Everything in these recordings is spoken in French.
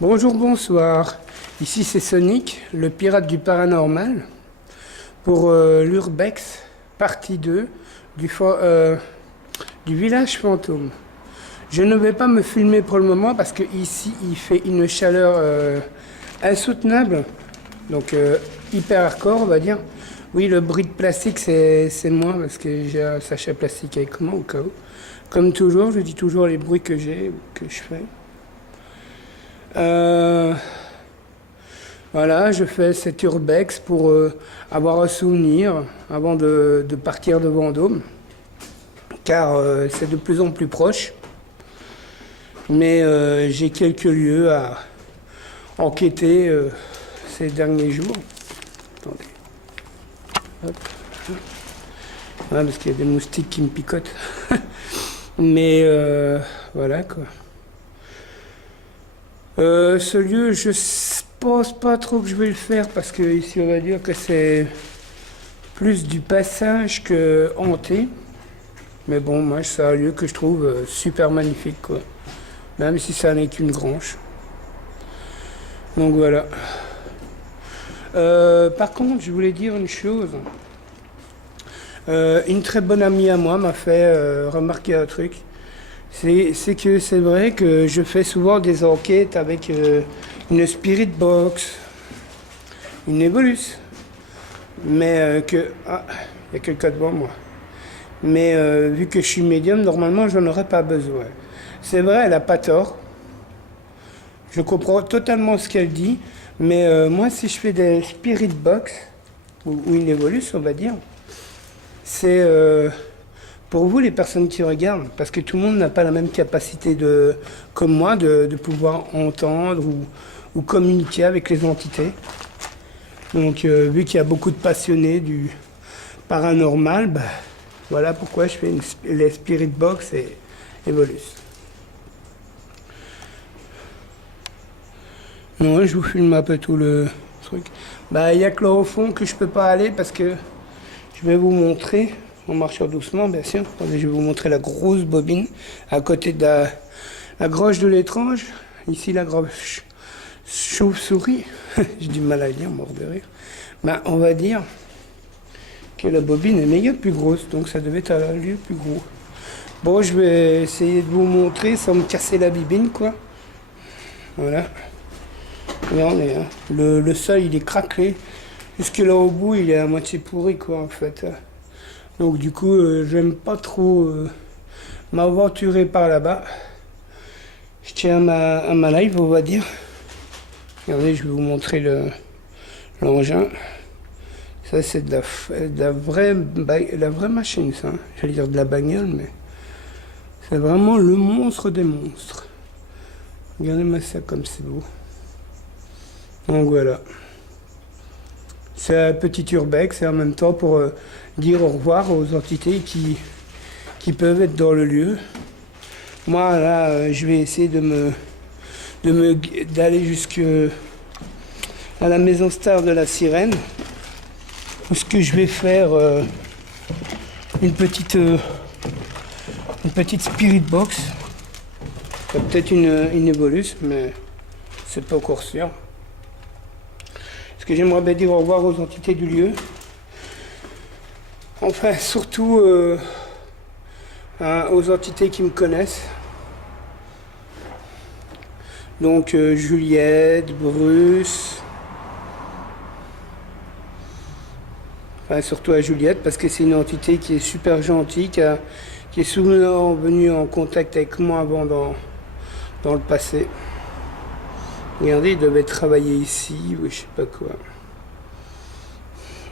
Bonjour, bonsoir. Ici c'est Sonic, le pirate du paranormal, pour l'Urbex, partie 2 du village fantôme. Je ne vais pas me filmer pour le moment parce que ici il fait une chaleur insoutenable, donc hyper hardcore on va dire. Oui, le bruit de plastique c'est moi parce que j'ai un sachet plastique avec moi au cas où. Comme toujours, je dis toujours les bruits que j'ai, que je fais. Voilà, je fais cet urbex pour avoir un souvenir avant de partir de Vendôme, car c'est de plus en plus proche. Mais j'ai quelques lieux à enquêter ces derniers jours. Attendez. Hop. Voilà, parce qu'il y a des moustiques qui me picotent. Mais voilà quoi. Ce lieu, je pense pas trop que je vais le faire parce que ici on va dire que c'est plus du passage que hanté. Mais bon, moi c'est un lieu que je trouve super magnifique quoi. Même si ça n'est qu'une grange. Donc voilà. Par contre, je voulais dire une chose. Une très bonne amie à moi m'a fait remarquer un truc. C'est que c'est vrai que je fais souvent des enquêtes avec une Spirit Box, une Evolus, mais que... Ah, il y a quelqu'un devant moi. Mais vu que je suis médium, normalement, je n'en aurais pas besoin. C'est vrai, elle n'a pas tort. Je comprends totalement ce qu'elle dit, mais moi, si je fais des Spirit Box, ou une Evolus, on va dire, c'est... pour vous, les personnes qui regardent, parce que tout le monde n'a pas la même capacité comme moi de pouvoir entendre ou communiquer avec les entités. Donc, vu qu'il y a beaucoup de passionnés du paranormal, bah, voilà pourquoi je fais les Spirit Box et Evolus. Non, je vous filme un peu tout le truc. Bah, il y a que là au fond que je peux pas aller parce que je vais vous montrer. En marchant doucement, bien sûr. Attendez, je vais vous montrer la grosse bobine à côté de la groche de l'étrange. Ici, la groche chauve-souris. J'ai du mal à dire, mort de rire. Ben, on va dire que la bobine est méga plus grosse, donc ça devait être un lieu plus gros. Bon, je vais essayer de vous montrer sans me casser la bibine, quoi. Voilà. Regardez, hein. Le sol, il est craquelé. Jusque là au bout, il est à moitié pourri, quoi, en fait. Donc du coup, j'aime pas trop m'aventurer par là-bas. Je tiens à ma live, on va dire. Regardez, je vais vous montrer l'engin. Ça, c'est de la vraie machine, ça. J'allais dire de la bagnole, mais c'est vraiment le monstre des monstres. Regardez-moi ça comme c'est beau. Donc voilà. C'est un petit urbex et en même temps pour dire au revoir aux entités qui peuvent être dans le lieu. Moi là, je vais essayer d'aller jusque à la maison star de la sirène. Parce que je vais faire une petite spirit box. Peut-être une Evolus, mais c'est pas encore sûr. Parce que j'aimerais bien dire au revoir aux entités du lieu. Enfin, surtout aux entités qui me connaissent. Donc Juliette, Bruce. Enfin, surtout à Juliette, parce que c'est une entité qui est super gentille, qui est souvent venue en contact avec moi avant dans le passé. Regardez, il devait travailler ici, ou je sais pas quoi.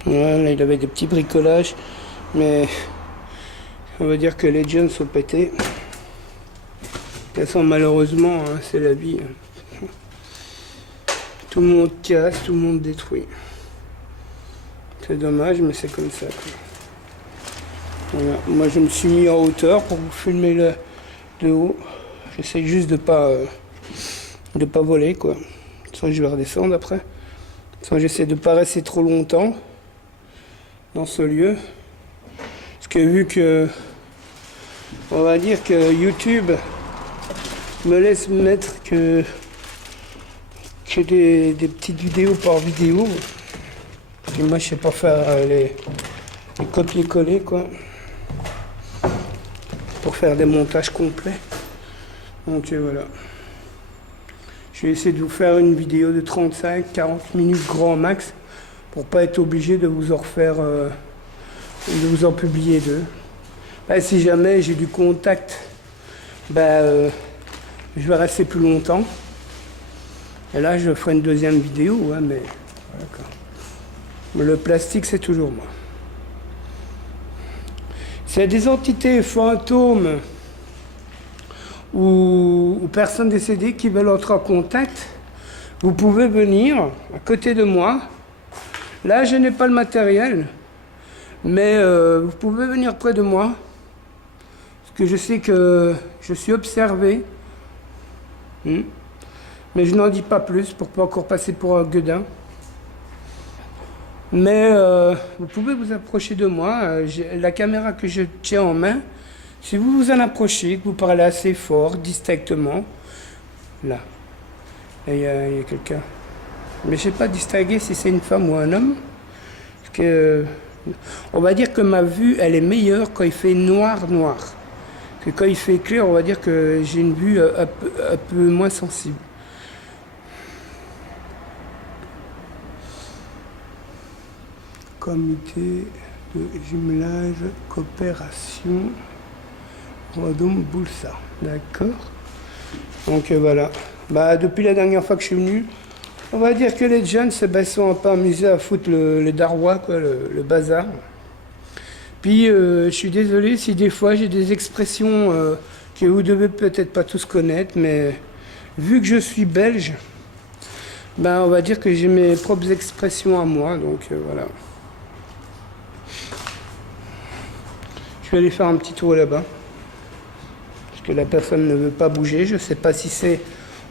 Voilà, il avait des petits bricolages, mais on va dire que les jeunes sont pétés. De toute façon, malheureusement, hein, c'est la vie. Tout le monde casse, tout le monde détruit. C'est dommage, mais c'est comme ça, quoi. Voilà. Moi, je me suis mis en hauteur pour vous filmer de haut. J'essaie juste de pas voler, quoi. Soit je vais redescendre après. Soit j'essaie de pas rester trop longtemps dans ce lieu. Parce que vu que on va dire que YouTube me laisse mettre que que des petites vidéos par vidéo. Et moi je sais pas faire les copier-coller quoi. Pour faire des montages complets. Donc voilà. Je vais essayer de vous faire une vidéo de 35-40 minutes grand max pour pas être obligé de vous en refaire, de vous en publier deux. Ben, si jamais j'ai du contact, je vais rester plus longtemps. Et là je ferai une deuxième vidéo, ouais, mais d'accord. Le plastique c'est toujours moi. S'il y a des entités fantômes ou personnes décédées qui veulent entrer en contact, vous pouvez venir à côté de moi. Là, je n'ai pas le matériel, mais vous pouvez venir près de moi, parce que je sais que je suis observé. Mais je n'en dis pas plus pour pas encore passer pour un gueudin. Mais vous pouvez vous approcher de moi. La caméra que je tiens en main, si vous vous en approchez, que vous parlez assez fort, distinctement, là, il y a quelqu'un. Mais je ne sais pas distinguer si c'est une femme ou un homme. Parce que, on va dire que ma vue, elle est meilleure quand il fait noir. Que quand il fait clair, on va dire que j'ai une vue un peu moins sensible. Comité de jumelage, coopération, Rodom Boulsa. D'accord. Donc voilà. Depuis la dernière fois que je suis venu, on va dire que les jeunes sont un peu amusés à foutre le darwa, quoi, le bazar. Puis je suis désolé si des fois j'ai des expressions que vous devez peut-être pas tous connaître, mais vu que je suis belge, on va dire que j'ai mes propres expressions à moi, donc voilà. Je vais aller faire un petit tour là-bas. Parce que la personne ne veut pas bouger. Je ne sais pas si c'est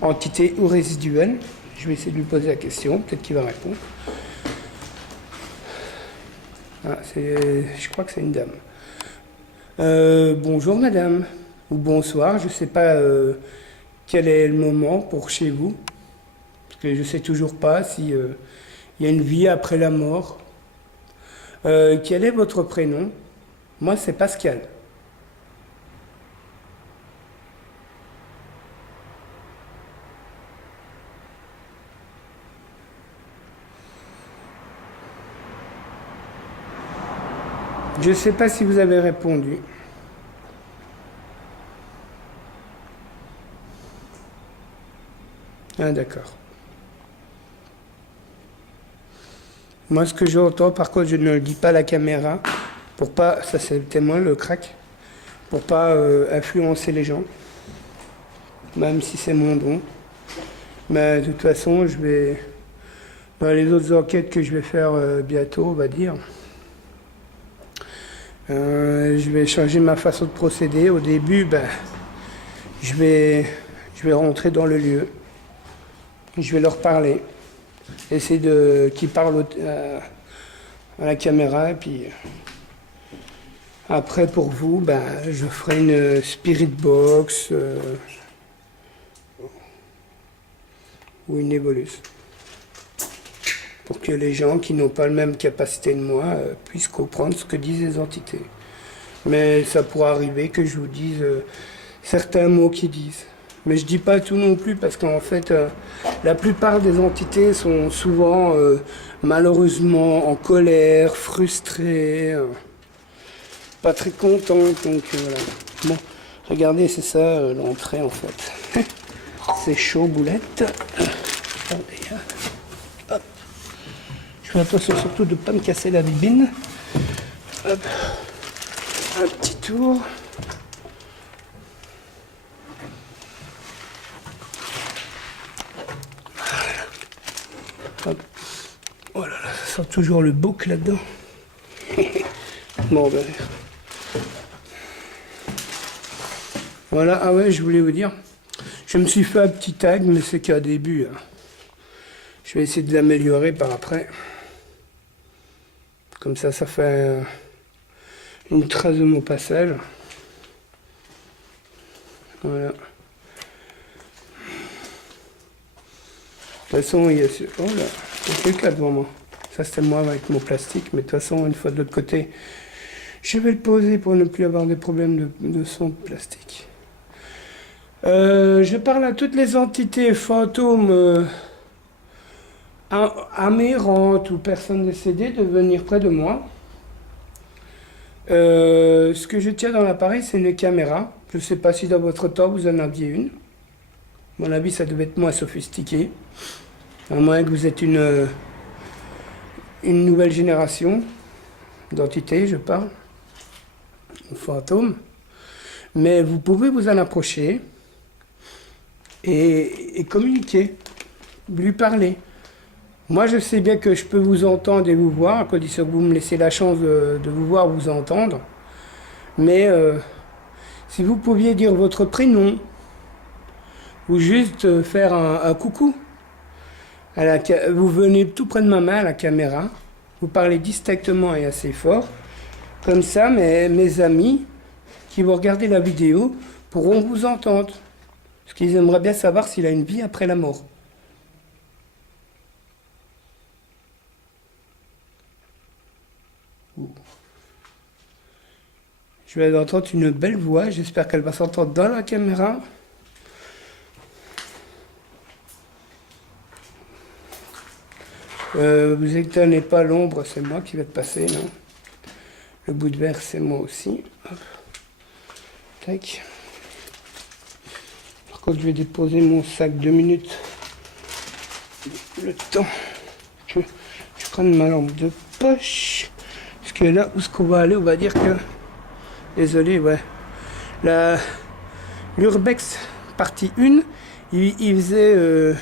entité ou résiduelle. Je vais essayer de lui poser la question. Peut-être qu'il va répondre. Ah, je crois que c'est une dame. Bonjour madame. Ou bonsoir. Je ne sais pas quel est le moment pour chez vous. Parce que je ne sais toujours pas si y a une vie après la mort. Quel est votre prénom? Moi, c'est Pascal. Je ne sais pas si vous avez répondu. Ah, d'accord. Moi, ce que j'entends, par contre, je ne le dis pas à la caméra. Pour pas, ça c'est tellement le crack, pour pas influencer les gens, même si c'est mon don. Mais de toute façon, je vais, dans les autres enquêtes que je vais faire bientôt, on va dire, je vais changer ma façon de procéder. Au début, je vais rentrer dans le lieu, je vais leur parler, essayer qu'ils parlent à la caméra, et puis après, pour vous, je ferai une spirit box ou une Evolus. Pour que les gens qui n'ont pas la même capacité de moi puissent comprendre ce que disent les entités. Mais ça pourra arriver que je vous dise certains mots qu'ils disent. Mais je dis pas tout non plus parce qu'en fait, la plupart des entités sont souvent malheureusement en colère, frustrées. Pas très contente, donc voilà. Bon, regardez, c'est ça l'entrée en fait. C'est chaud, boulette. Attendez, hop. Je fais attention surtout de ne pas me casser la bibine. Hop. Un petit tour. Voilà. Hop. Oh là là, ça sent toujours le bouc là-dedans. Bon, voilà, ah ouais, je voulais vous dire, je me suis fait un petit tag, mais c'est qu'un début. Hein. Je vais essayer de l'améliorer par après. Comme ça fait une trace de mon passage. Voilà. toute façon, il y a... Oh là, il y a quelqu'un devant moi. Ça, c'était moi avec mon plastique. Mais de toute façon, une fois de l'autre côté, je vais le poser pour ne plus avoir des problèmes de son de plastique. Je parle à toutes les entités fantômes amérantes ou personnes décédées de venir près de moi. Ce que je tiens dans l'appareil, c'est une caméra. Je ne sais pas si dans votre temps vous en aviez une. À mon avis, ça devait être moins sophistiqué. À moins que vous êtes une nouvelle génération d'entités, je parle, ou fantômes. Mais vous pouvez vous en approcher et communiquer, lui parler. Moi, je sais bien que je peux vous entendre et vous voir, à condition que vous me laissez la chance de vous voir, vous entendre. Mais si vous pouviez dire votre prénom, ou juste faire un coucou, vous venez tout près de ma main à la caméra, vous parlez distinctement et assez fort. Comme ça, mes amis qui vont regarder la vidéo pourront vous entendre. Parce qu'ils aimeraient bien savoir s'il a une vie après la mort. Je vais entendre une belle voix, j'espère qu'elle va s'entendre dans la caméra. Vous étonnez pas, l'ombre, c'est moi qui vais te passer, non? Le bout de verre, c'est moi aussi. Hop. Tac. Par contre, je vais déposer mon sac 2 minutes. Le temps que je prenne ma lampe de poche. Parce que là, où est-ce qu'on va aller? On va dire que... Désolé, ouais. L'Urbex, partie 1, il faisait...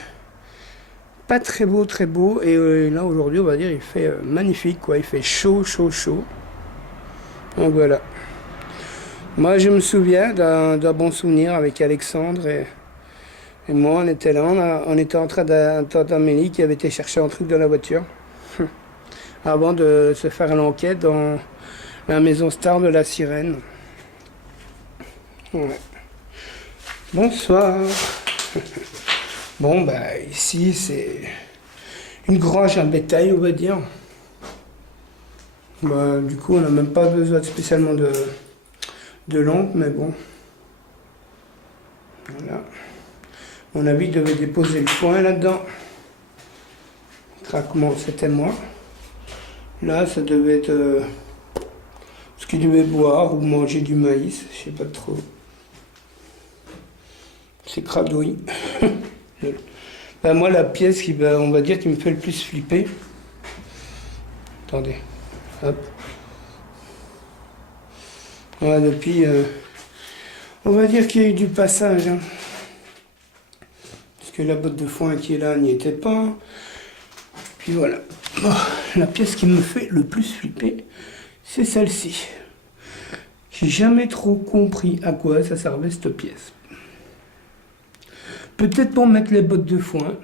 pas très beau, et là aujourd'hui on va dire il fait magnifique quoi, il fait chaud. Donc voilà. Moi je me souviens d'un bon souvenir avec Alexandre et moi on était là, on était en train d'attendre Amélie qui avait été chercher un truc dans la voiture avant de se faire l'enquête dans la maison star de la sirène. Ouais. Bonsoir. Bon, bah, ici, c'est une grange à bétail, on va dire. Bah, du coup, on n'a même pas besoin spécialement de lampe, mais bon. Voilà. À mon avis, il devait déposer le foin là-dedans. Craquement, c'était moi. Là, ça devait être ce qu'il devait boire ou manger du maïs, je sais pas trop. C'est cradouille. Ben moi, la pièce qui, on va dire, qui me fait le plus flipper. Attendez. Hop. Voilà, depuis, on va dire qu'il y a eu du passage. Hein. Parce que la botte de foin qui est là n'y était pas. Puis voilà. Bon, la pièce qui me fait le plus flipper, c'est celle-ci. J'ai jamais trop compris à quoi ça servait cette pièce. Peut-être pour mettre les bottes de foin.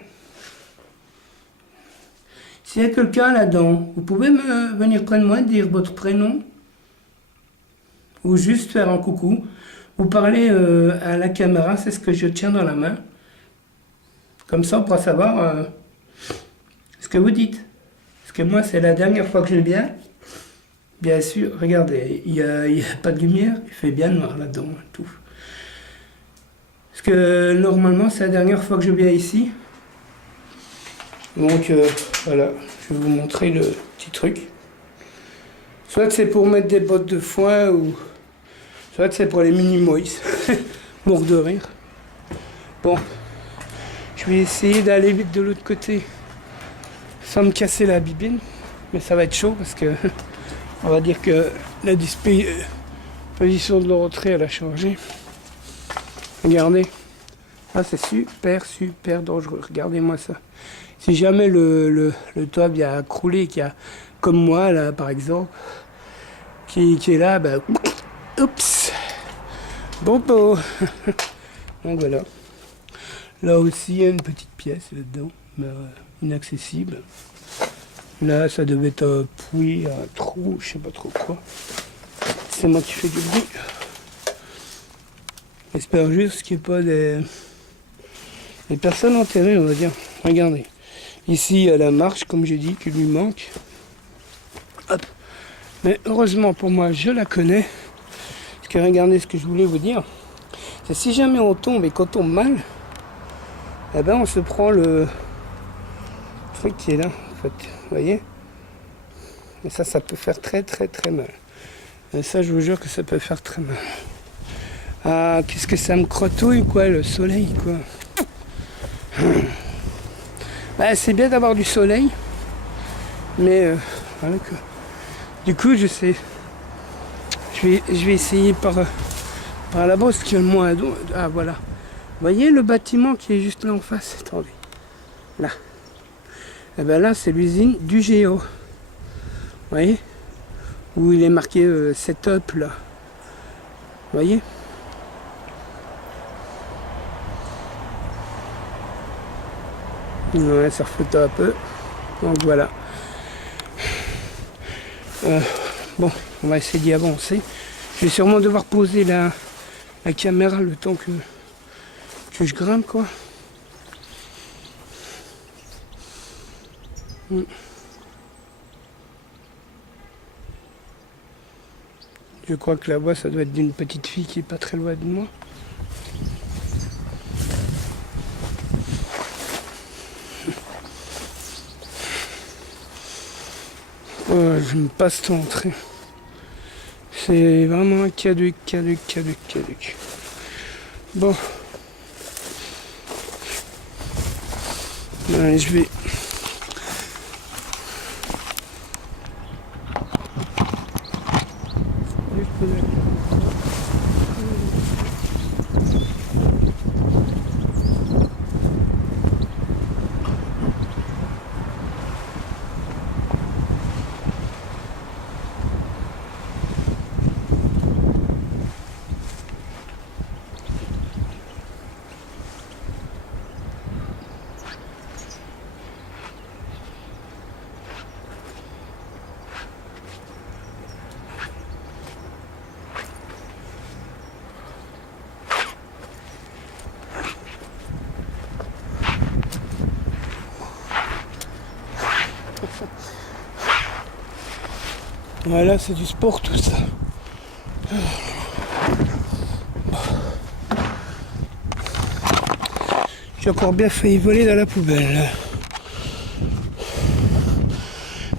S'il y a quelqu'un là-dedans, vous pouvez venir près de moi et dire votre prénom. Ou juste faire un coucou. Vous parlez à la caméra, c'est ce que je tiens dans la main. Comme ça, on pourra savoir ce que vous dites. Parce que moi, c'est la dernière fois que je viens. Bien sûr, regardez, il n'y a pas de lumière, il fait bien noir là-dedans, tout. Parce que normalement, c'est la dernière fois que je viens ici. Donc voilà, je vais vous montrer le petit truc. Soit c'est pour mettre des bottes de foin, ou soit c'est pour les mini-moïs. Mort de rire. Bon, je vais essayer d'aller vite de l'autre côté, sans me casser la bibine. Mais ça va être chaud parce que on va dire que la disposition de l'entrée elle a changé. Regardez, ah, c'est super dangereux, regardez-moi ça. Si jamais le toit vient à crouler, qu'il y a, comme moi là par exemple, qui est là, ben, oups, bon. Donc voilà. Là aussi il y a une petite pièce là-dedans, mais inaccessible. Là ça devait être un puits, un trou, je sais pas trop quoi. C'est moi qui fais du bruit. J'espère juste qu'il n'y ait pas des personnes enterrées, on va dire. Regardez. Ici, il y a la marche, comme j'ai dit, qui lui manque. Hop. Mais heureusement pour moi, je la connais. Parce que regardez ce que je voulais vous dire. C'est si jamais on tombe et qu'on tombe mal, eh ben on se prend le truc qui est là, en fait. Vous voyez? Et ça peut faire très très très mal. Et ça, je vous jure que ça peut faire très mal. Ah, qu'est-ce que ça me crotouille, quoi, le soleil, quoi. Bah, c'est bien d'avoir du soleil, mais voilà, quoi. Du coup, je sais. Je vais essayer par là-bas, ce qui est le moins d'eau. Ah, voilà. Vous voyez le bâtiment qui est juste là en face? Attendez. Là. Et ben là, c'est l'usine du Géo. Vous voyez? Où il est marqué setup, là. Vous voyez? Ouais, ça reflète un peu. Donc voilà. Bon, on va essayer d'y avancer. Je vais sûrement devoir poser la caméra le temps que je grimpe, quoi. Je crois que la voix, ça doit être d'une petite fille qui est pas très loin de moi. Je me passe l'entrée. C'est vraiment un caduc. Bon. Allez, je vais... Voilà, c'est du sport tout ça. J'ai encore bien failli voler dans la poubelle.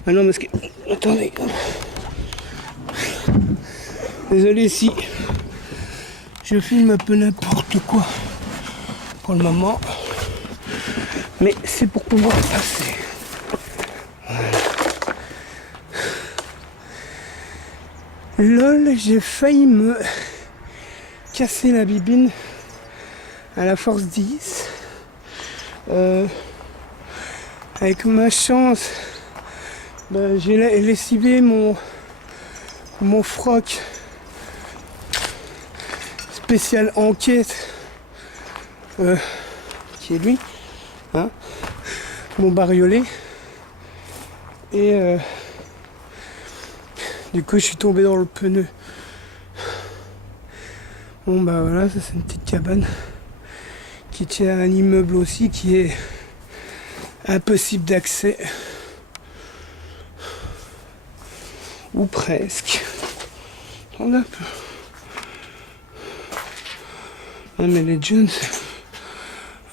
Ah non, parce que... Attendez. Désolé si je filme un peu n'importe quoi pour le moment. Mais c'est pour pouvoir passer. LOL, j'ai failli me casser la bibine à la force 10. Avec ma chance, j'ai lessivé mon froc spécial enquête, qui est lui, hein, mon bariolé. Et du coup, je suis tombé dans le pneu. Bon, bah voilà, ça c'est une petite cabane qui tient à un immeuble aussi qui est impossible d'accès. Ou presque. Attendez un peu. Ah, mais les Jones.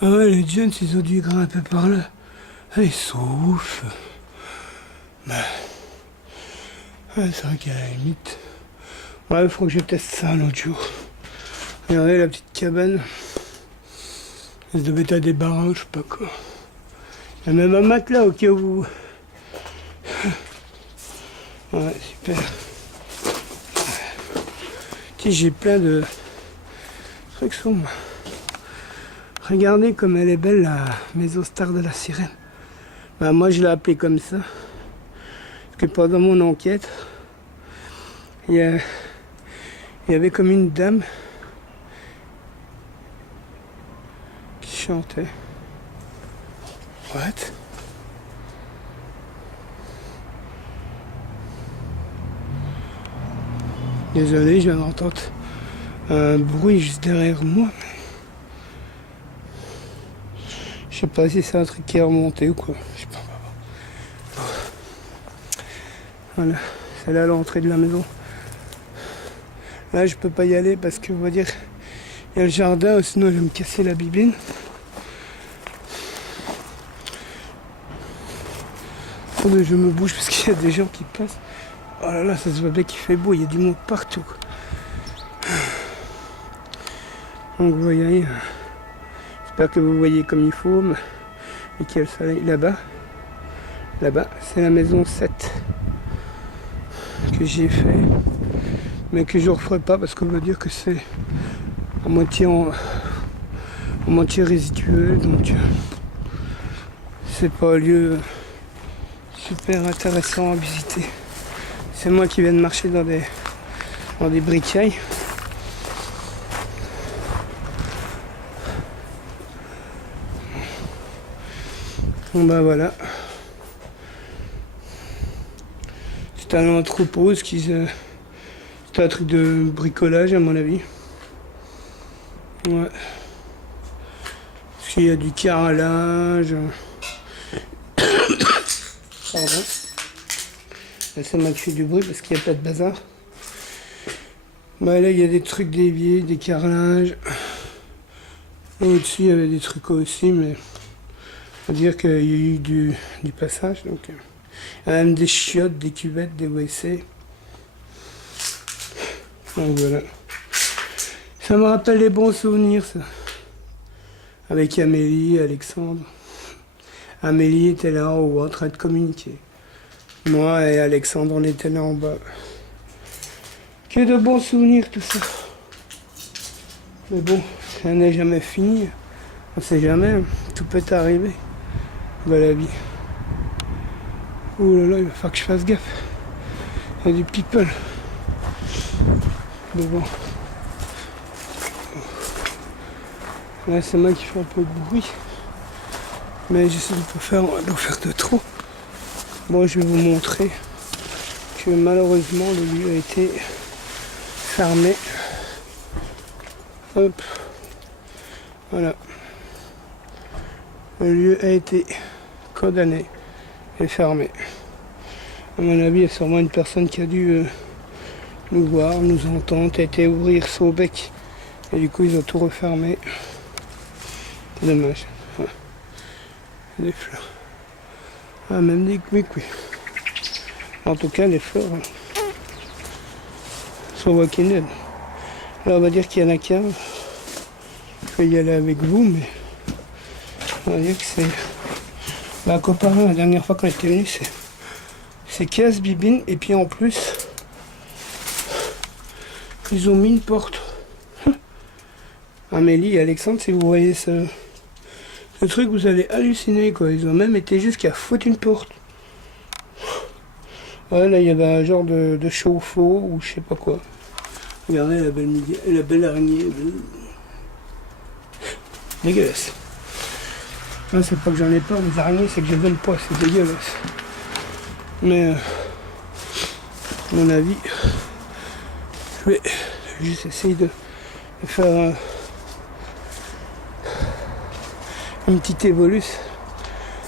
Ah ouais, les Jones, ils ont dû grimper par là. Ah, ils sont ouf. Bah. Ouais, c'est vrai qu'à la limite. Ouais, il faut que je teste ça un autre jour. Regardez la petite cabane. Elle devait être à des barrages, je sais pas quoi. Il y a même un matelas au cas où. Ouais, super. Tiens, j'ai plein de trucs sur moi. Regardez comme elle est belle, la maison star de la sirène. Bah, moi, je l'ai appelée comme ça. Parce que pendant mon enquête, il y avait comme une dame qui chantait. What? Désolé, je viens d'entendre un bruit juste derrière moi. Je sais pas si c'est un truc qui est remonté ou quoi. Je sais pas. Voilà, c'est là l'entrée de la maison. Là, je peux pas y aller parce que, on va dire, il y a le jardin, sinon je vais me casser la bibine. Attendez, je me bouge parce qu'il y a des gens qui passent. Oh là là, ça se voit bien qu'il fait beau, il y a du monde partout. Donc vous voyez, j'espère que vous voyez comme il faut. Et qu'il y a le soleil là-bas. Là-bas, c'est la maison 7 que j'ai fait. Mais que je ne referai pas parce qu'on veut dire que c'est à moitié résiduel. Donc c'est pas un lieu super intéressant à visiter. C'est moi qui viens de marcher dans des bricailles. Bon bah voilà. C'est un entrepôt, c'est un truc de bricolage à mon avis. Ouais. Parce qu'il y a du carrelage. Pardon. Là, ça m'a fait du bruit parce qu'il n'y a pas de bazar. Bah là il y a des trucs d'évier, des carrelages. Au-dessus il y avait des trucs aussi, mais on va dire qu'il y a eu du passage. Donc il y a même des chiottes, des cuvettes, des WC. Donc voilà. Ça me rappelle les bons souvenirs ça. Avec Amélie, Alexandre. Amélie était là en haut en train de communiquer. Moi et Alexandre on était là en bas. Que de bons souvenirs tout ça. Mais bon, ça n'est jamais fini. On sait jamais, tout peut arriver. Dans la vie. Oh là là, il va falloir que je fasse gaffe. Il y a du people. Mais bon. Là c'est moi qui fais un peu de bruit. Mais j'essaie de ne pas faire de trop. Bon, je vais vous montrer que malheureusement le lieu a été fermé. Hop. Voilà. Le lieu a été condamné et fermé. À mon avis, il y a sûrement une personne qui a dû nous voir, nous entendre, a été ouvrir son bec. Et du coup, ils ont tout refermé. C'est dommage. Ouais. Des fleurs. Ah, même des cuicui. En tout cas, les fleurs sont walking dead. Là, on va dire qu'il y en a qu'un. Je vais y aller avec vous, mais on va dire que c'est... Bah, comparé à la dernière fois qu'on était venu, c'est 15 bibines. Et puis en plus, ils ont mis une porte. Amélie et Alexandre, si vous voyez ce truc, vous allez halluciner, quoi. Ils ont même été jusqu'à foutre une porte. Ouais, là, il y avait un genre de chauffe-eau ou je sais pas quoi. Regardez la belle araignée. Dégueulasse. Là, c'est pas que j'en ai peur des araignées, c'est que je n'aime pas, c'est dégueulasse. Mais, à mon avis, je vais juste essayer de faire une petite évolus.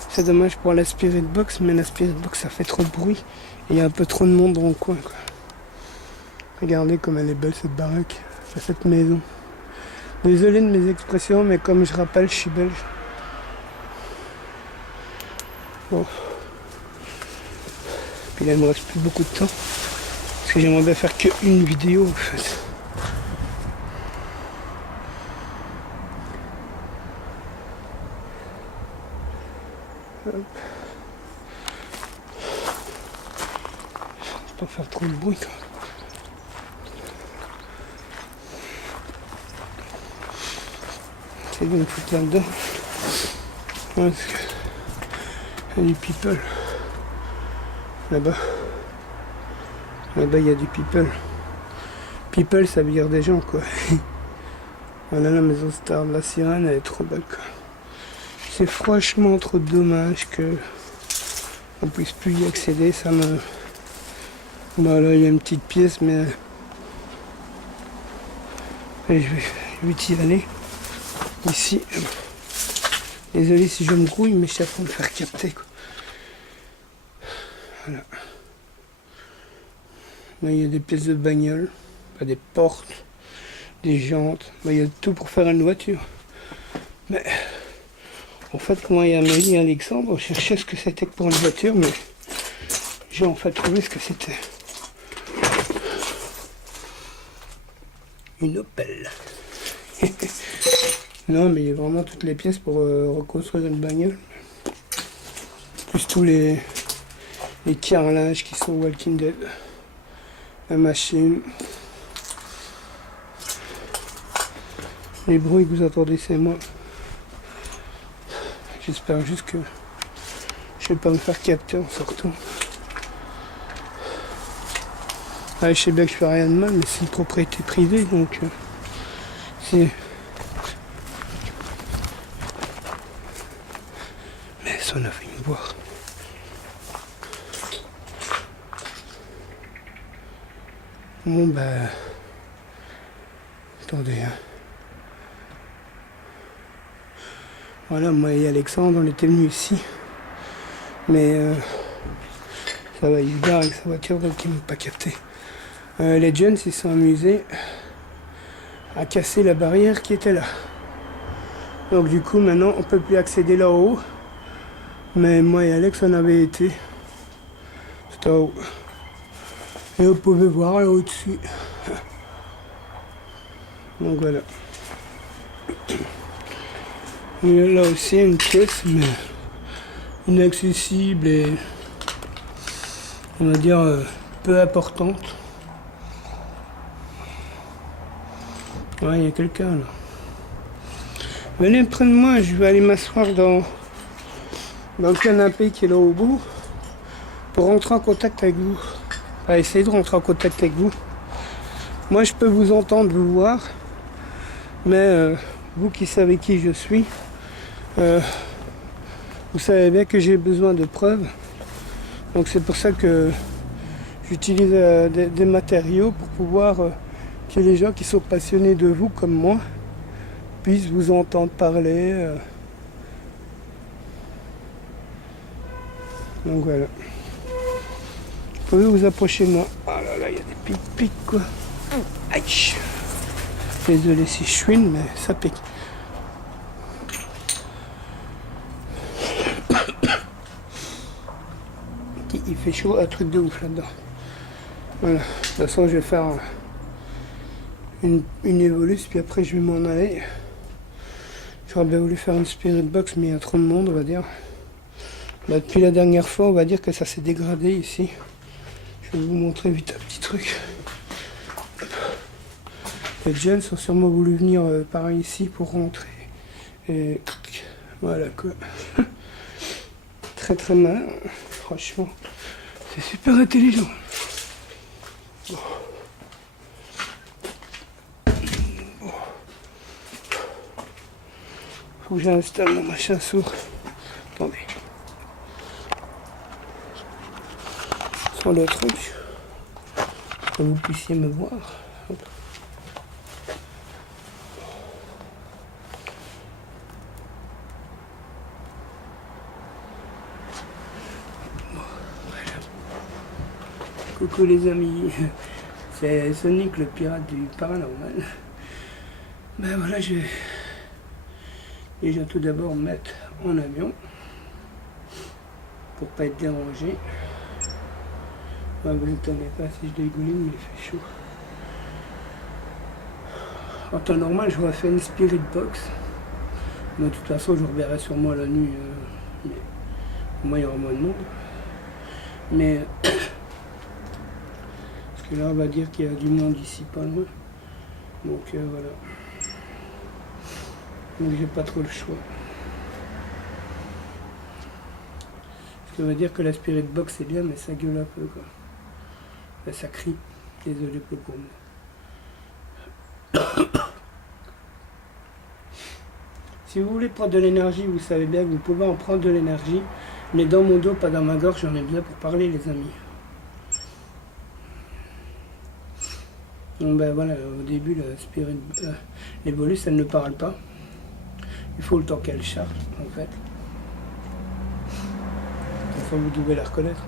C'est dommage pour la Spirit Box, mais la Spirit Box ça fait trop de bruit et il y a un peu trop de monde dans le coin, quoi. Regardez comme elle est belle cette baraque, cette maison. Désolé de mes expressions, mais comme je rappelle, je suis belge. Bon. Puis là il me reste plus beaucoup de temps parce que j'aimerais bien faire qu'une vidéo en fait. Hop. Pas faire trop de bruit quoi. C'est bon, foutre là-dedans. Ouais, parce que il y a du people. Là-bas. Là-bas il y a du people. People ça veut dire des gens quoi. Voilà la maison star de la sirène, elle est trop belle quoi. C'est franchement trop dommage que on puisse plus y accéder, ça me... Bah là il y a une petite pièce mais je vais vite y aller. Ici, Désolé si je me grouille, mais je suis en train de me faire capter, quoi. Voilà. Là, il y a des pièces de bagnole, des portes, des jantes. Là, il y a tout pour faire une voiture. Mais en fait, quand il y a Amélie et Alexandre, on cherchait ce que c'était que pour une voiture, mais j'ai en fait trouvé ce que c'était. Une Opel. Non, mais il y a vraiment toutes les pièces pour reconstruire une bagnole. Plus tous les carrelages qui sont Walking Dead. La machine. Les bruits que vous entendez, c'est moi. J'espère juste que je vais pas me faire capter en sortant. Ah, je sais bien que je fais rien de mal, mais c'est une propriété privée, donc c'est... Mais ça, on a fait me voir. Bon, bah... Attendez, hein. Voilà, moi et Alexandre, on était venus ici. Mais ça va, il se gare avec sa voiture, donc il ne m'a pas capté. Les jeunes ils sont amusés à casser la barrière qui était là. Donc du coup, maintenant, on ne peut plus accéder là-haut. Mais moi et Alex, on avait été. C'était en haut. Et vous pouvez voir là au-dessus. Donc voilà. Il y a là aussi une pièce, mais inaccessible et on va dire peu importante. Ouais, il y a quelqu'un là. Venez près de moi, je vais aller m'asseoir dans le canapé qui est là au bout pour rentrer en contact avec vous. Enfin, essayer de rentrer en contact avec vous. Moi, je peux vous entendre, vous voir, mais vous qui savez qui je suis, vous savez bien que j'ai besoin de preuves. Donc c'est pour ça que j'utilise des matériaux pour pouvoir que les gens qui sont passionnés de vous comme moi puissent vous entendre parler. Donc voilà. Vous pouvez vous approcher de moi. Ah là là, il y a des pics quoi. Aïe. Désolé si je chouine, mais ça pique. Il fait chaud, un truc de ouf là-dedans. Voilà. De toute façon, je vais faire une Evolus, puis après je vais m'en aller. J'aurais bien voulu faire une Spirit Box, mais il y a trop de monde, on va dire. Bah, depuis la dernière fois, on va dire que ça s'est dégradé ici. Je vais vous montrer vite un petit truc. Les jeunes ont sûrement voulu venir par ici pour rentrer. Et voilà quoi. Très très malin. Franchement, c'est super intelligent. Bon. Faut que j'installe mon machin sourd. Attendez. Sur le truc. Pour que vous puissiez me voir. Hop. Coucou les amis, c'est Sonic le pirate du paranormal. Ben voilà, je vais déjà tout d'abord me mettre en avion pour pas être dérangé. Ben, vous n'entendez pas si je dégouline, mais il fait chaud. En temps normal, j'aurais fait une Spirit Box. Mais de toute façon, je reverrai sûrement la nuit. Mais au moins, il y aura moins de monde. Mais que là on va dire qu'il y a du monde ici pas loin, donc voilà, donc j'ai pas trop le choix. Ce qui veut dire que la Spirit Box c'est bien, mais ça gueule un peu quoi, ben, ça crie, désolé pour moi. Si vous voulez prendre de l'énergie, vous savez bien que vous pouvez en prendre de l'énergie, mais dans mon dos, pas dans ma gorge, j'en ai besoin pour parler les amis. Donc ben voilà, au début, l'Evolus, elle ne parle pas. Il faut le temps qu'elle charge, en fait. Enfin, vous devez la reconnaître.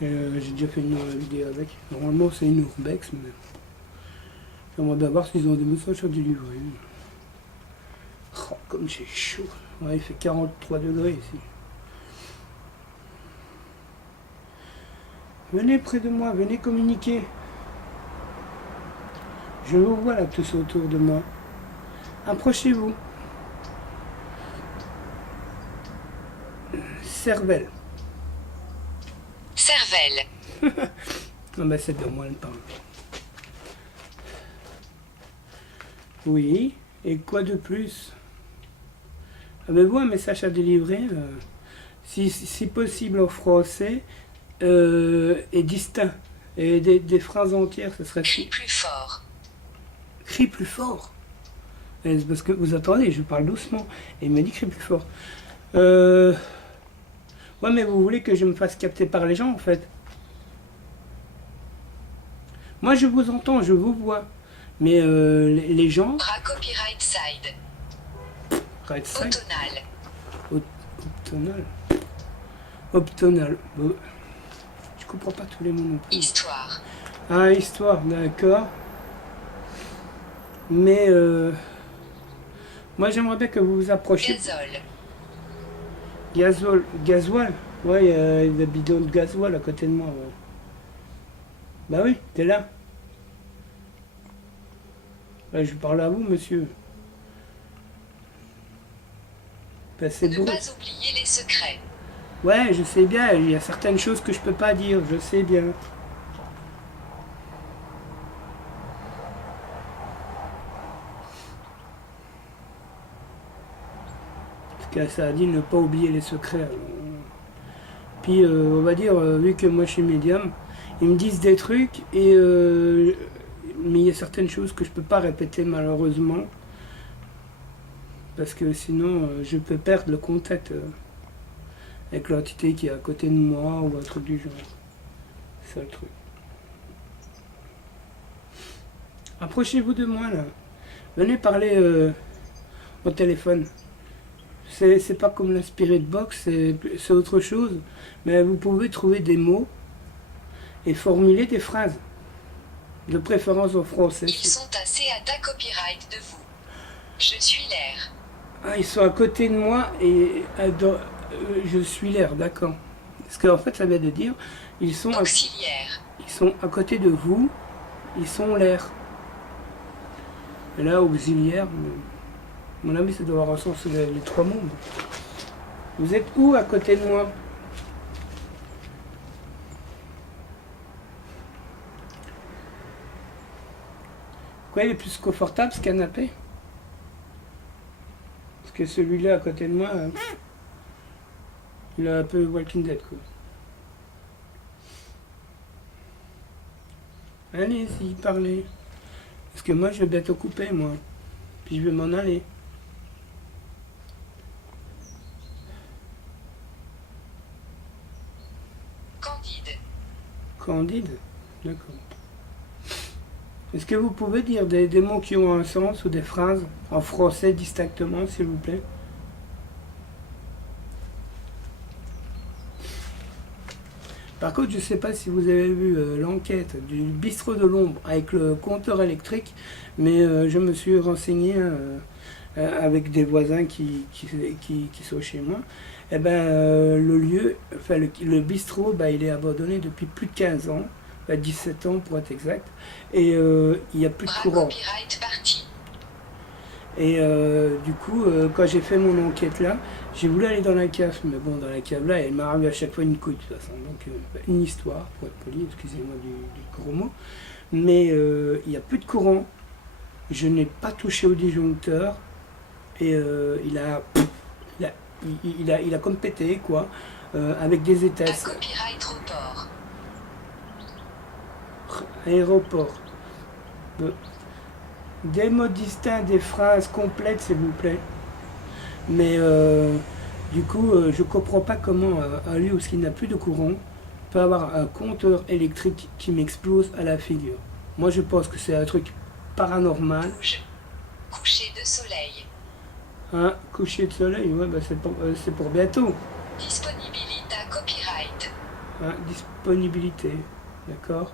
J'ai déjà fait une vidéo avec. Normalement, c'est une Urbex, mais j'aimerais bien voir s'ils ont des messages à délivrer. Oh, comme j'ai chaud. Ouais, il fait 43 degrés ici. Venez près de moi, venez communiquer. Je vous vois là tous autour de moi. Approchez-vous. Cervelle. Cervelle. Ah ben c'est de moi le parle. Oui, et quoi de plus? Avez-vous un message à délivrer si possible en français et distinct. Et des phrases entières, ce serait... Crie plus fort. Crie plus fort. Et c'est parce que vous attendez, je parle doucement. Et il me dit crie plus fort. Ouais, mais vous voulez que je me fasse capter par les gens, en fait. Moi, je vous entends, je vous vois. Mais les gens... Bras copyright side. Right side. Autonal. Optonal. Optonal. Bon. Je comprends pas tous les mots non plus. Histoire. Ah, histoire, d'accord. Mais moi, j'aimerais bien que vous vous approchiez. Gazole. Gasoil. Gasoil. Ouais, il y a des bidons de gasoil à côté de moi. Ouais. Bah oui, t'es là. Ouais, je parle à vous, monsieur. Bah, c'est Ne beau. pas oublier les secrets. Ouais, je sais bien, il y a certaines choses que je peux pas dire, je sais bien. Parce que ça a dit ne pas oublier les secrets. Alors. Puis on va dire, vu que moi je suis médium, ils me disent des trucs, et mais il y a certaines choses que je peux pas répéter malheureusement. Parce que sinon je peux perdre le contact avec l'entité qui est à côté de moi ou un truc du genre. C'est ça le truc. Approchez-vous de moi là. Venez parler au téléphone. C'est pas comme la Spirit Box, c'est autre chose. Mais vous pouvez trouver des mots et formuler des phrases. De préférence en français. Ils sont assez à ta copyright de vous. Je suis l'air. Ah, ils sont à côté de moi et je suis l'air, d'accord. Parce qu'en fait, ça veut dire, ils sont Auxiliaire. ils sont à côté de vous, ils sont l'air. Et là, auxiliaire, mon ami, ça doit avoir un sens les trois mots. Vous êtes où à côté de moi? Quoi, il est plus confortable ce canapé? Parce que celui-là à côté de moi, il a un peu Walking Dead quoi. Allez-y, parlez. Parce que moi je vais bientôt couper moi. Puis je vais m'en aller. Candide. Candide? D'accord. Est-ce que vous pouvez dire des mots qui ont un sens ou des phrases en français distinctement, s'il vous plaît? Par contre, je ne sais pas si vous avez vu l'enquête du bistrot de l'ombre avec le compteur électrique, mais je me suis renseigné avec des voisins qui sont chez moi. Eh ben, le lieu, enfin le bistrot, bah, il est abandonné depuis plus de 15 ans, 17 ans pour être exact, et il n'y a plus de Bras courant. copyright parti. Et du coup, quand j'ai fait mon enquête là, j'ai voulu aller dans la cave, mais bon, dans la cave là, elle m'a arrivé à chaque fois une couille de toute façon. Donc, une histoire, pour être poli, excusez-moi du gros mot. Mais il n'y a plus de courant, je n'ai pas touché au disjoncteur, et il a comme pété, quoi, avec des À étasses. copyright report. Aéroport. Des mots distincts, des phrases complètes, s'il vous plaît. Mais du coup, je comprends pas comment un lieu où il n'y a plus de courant peut avoir un compteur électrique qui m'explose à la figure. Moi, je pense que c'est un truc paranormal. Rouge. Coucher de soleil. Ah, coucher de soleil, ouais, bah c'est pour bientôt. Disponibilità copyright. Hein, disponibilité, d'accord.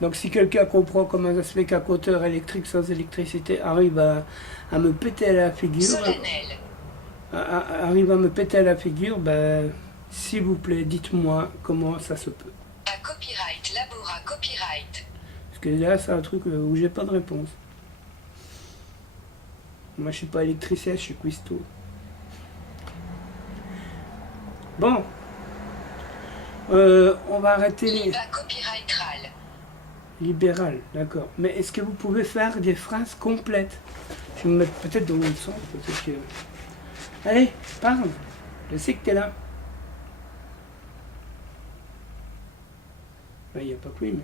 Donc si quelqu'un comprend comment ça se fait qu'un compteur électrique sans électricité arrive à me péter à la figure, Solennel. arrive à me péter à la figure, ben, s'il vous plaît, dites-moi comment ça se peut. À copyright. Labora copyright. Parce que là, c'est un truc où j'ai pas de réponse. Moi, je suis pas électricien, je suis cuistot. Bon, on va arrêter les Liba copyright RAL. libérales, d'accord. Mais est-ce que vous pouvez faire des phrases complètes? Je vais me mettre peut-être dans l'autre sens, peut-être que... Allez, parle. Je sais que t'es là. Il n'y a pas que lui, mais...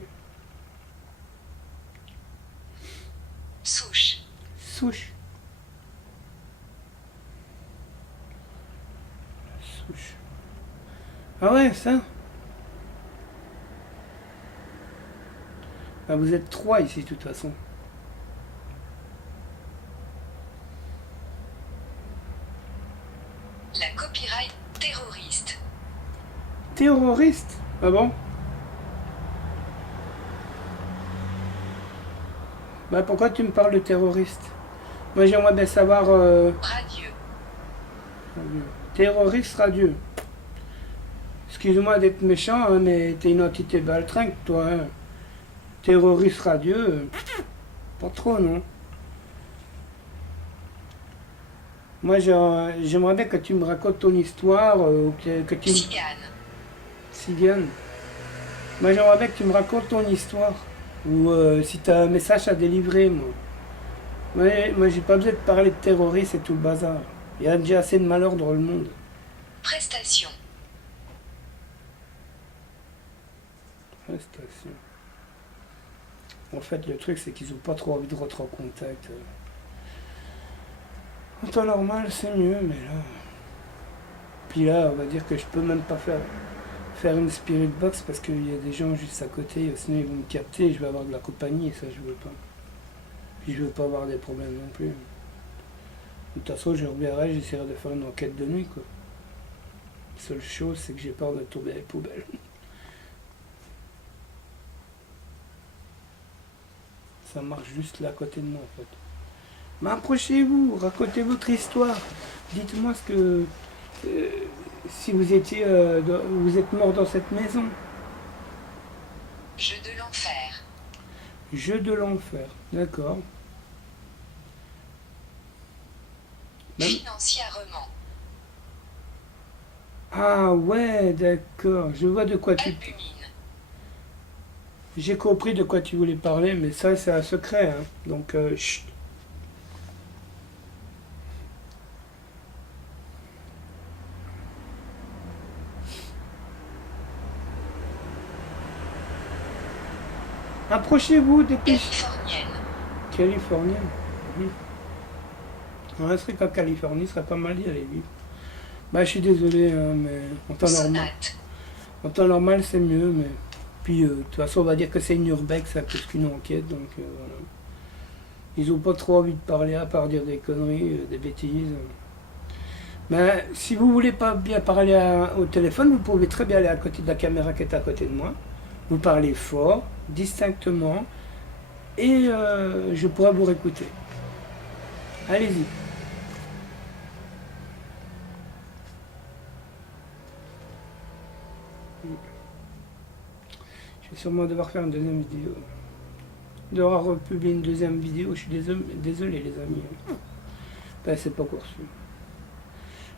Souche. Souche. Souche. Ah ouais, ça. Ah, vous êtes trois ici, de toute façon. La copyright terroriste. Terroriste? Ah bon? Bah pourquoi tu me parles de terroriste? Moi j'aimerais bien savoir... Radieux. terroriste radieux. Excuse-moi d'être méchant, hein, mais t'es une entité baltringue, toi. Hein. Terroriste radieux, pas trop, non? Moi j'aimerais bien que tu me racontes ton histoire, ou que tu me... Cigane. Cigane. Moi j'aimerais bien que tu me racontes ton histoire. Ou si tu as un message à délivrer, moi. Moi j'ai pas besoin de parler de terroristes et tout le bazar. Il y a déjà assez de malheur dans le monde. Prestation. Prestation. En fait, le truc, c'est qu'ils ont pas trop envie de rentrer en contact. En temps normal, c'est mieux, mais là... Puis là, on va dire que je peux même pas faire une spirit box parce qu'il y a des gens juste à côté, sinon ils vont me capter et je vais avoir de la compagnie et ça, je veux pas. Puis je veux pas avoir des problèmes non plus. De toute façon, je reverrai, j'essaierai de faire une enquête de nuit, quoi. La seule chose, c'est que j'ai peur de tomber à les poubelles. Ça marche juste là à côté de moi, en fait. Mais approchez-vous, racontez votre histoire. Dites-moi ce que... si vous étiez... vous êtes mort dans cette maison. Jeu de l'enfer. Jeu de l'enfer, d'accord. Même... Financièrement. Ah ouais, d'accord. Je vois de quoi tu... Albumine. J'ai compris de quoi tu voulais parler, mais ça, c'est un secret. Hein. Donc, chut. Approchez-vous, dépêchez. Californienne. Californienne. On resterait qu'en Californie, ce serait pas mal d'y aller vivre. Bah, je suis désolé, hein, mais en temps normal. Sonate. En temps normal, c'est mieux, mais... Puis, de toute façon, on va dire que c'est une urbex, ça plus qu'une enquête, donc voilà. Ils ont pas trop envie de parler, à part dire des conneries, des bêtises. Mais si vous voulez pas bien parler au téléphone, vous pouvez très bien aller à côté de la caméra qui est à côté de moi. Vous parlez fort, distinctement, et je pourrai vous réécouter. Allez-y. Je vais sûrement devoir faire une deuxième vidéo. Devoir republier une deuxième vidéo, je suis désolé les amis. Ben, c'est pas court.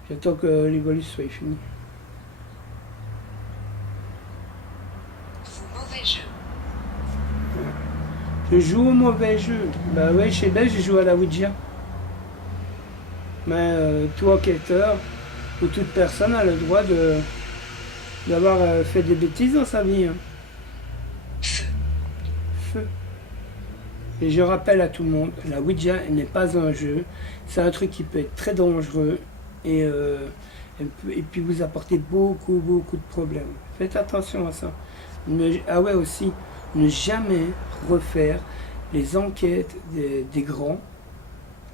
J'attends que l'évolution soit finie. Vous mauvais jeu. Je joue au mauvais jeu. Bah ouais, chez Belle, j'ai joué à la Ouija. Mais tout enquêteur ou toute personne a le droit d'avoir fait des bêtises dans sa vie. Hein. Feu. Feu. Et je rappelle à tout le monde, la Ouija n'est pas un jeu. C'est un truc qui peut être très dangereux et puis vous apporter beaucoup de problèmes. Faites attention à ça. Ah ouais aussi, ne jamais refaire les enquêtes des grands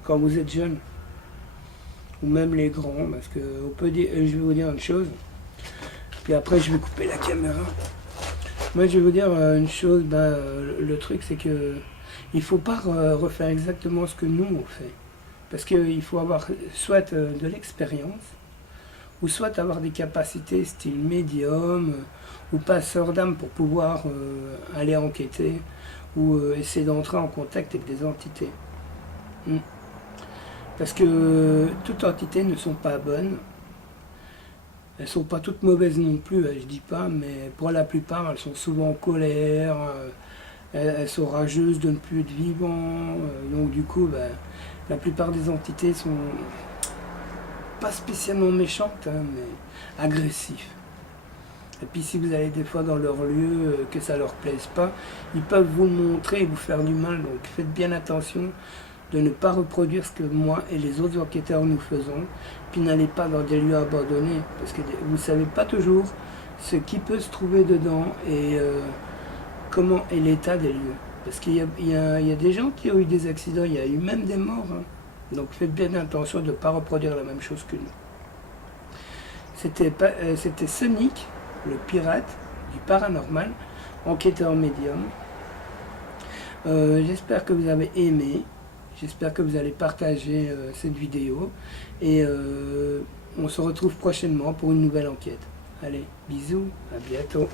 quand vous êtes jeune. ou même les grands, parce que on peut dire, je vais vous dire une chose, puis après je vais couper la caméra. Moi je vais vous dire une chose, le truc c'est que il faut pas refaire exactement ce que nous on fait, parce qu'il faut avoir soit de l'expérience, ou soit avoir des capacités style médium ou passeur d'âme pour pouvoir aller enquêter ou essayer d'entrer en contact avec des entités. Mm. Parce que toutes entités ne sont pas bonnes. Elles ne sont pas toutes mauvaises non plus, je dis pas, mais pour la plupart, elles sont souvent en colère, elles sont rageuses de ne plus être vivants. Donc du coup, la plupart des entités sont pas spécialement méchantes, hein, mais agressives. Et puis si vous allez des fois dans leur lieu, que ça leur plaise pas, ils peuvent vous le montrer et vous faire du mal. Donc faites bien attention de ne pas reproduire ce que moi et les autres enquêteurs nous faisons. Puis n'allez pas dans des lieux abandonnés, parce que vous ne savez pas toujours ce qui peut se trouver dedans et comment est l'état des lieux. Parce qu'il y a des gens qui ont eu des accidents, il y a eu même des morts. Hein. Donc faites bien attention de ne pas reproduire la même chose que nous. C'était Sonic, le pirate du paranormal, enquêteur médium. J'espère que vous avez aimé. J'espère que vous allez partager cette vidéo. Et on se retrouve prochainement pour une nouvelle enquête. Allez, bisous, à bientôt.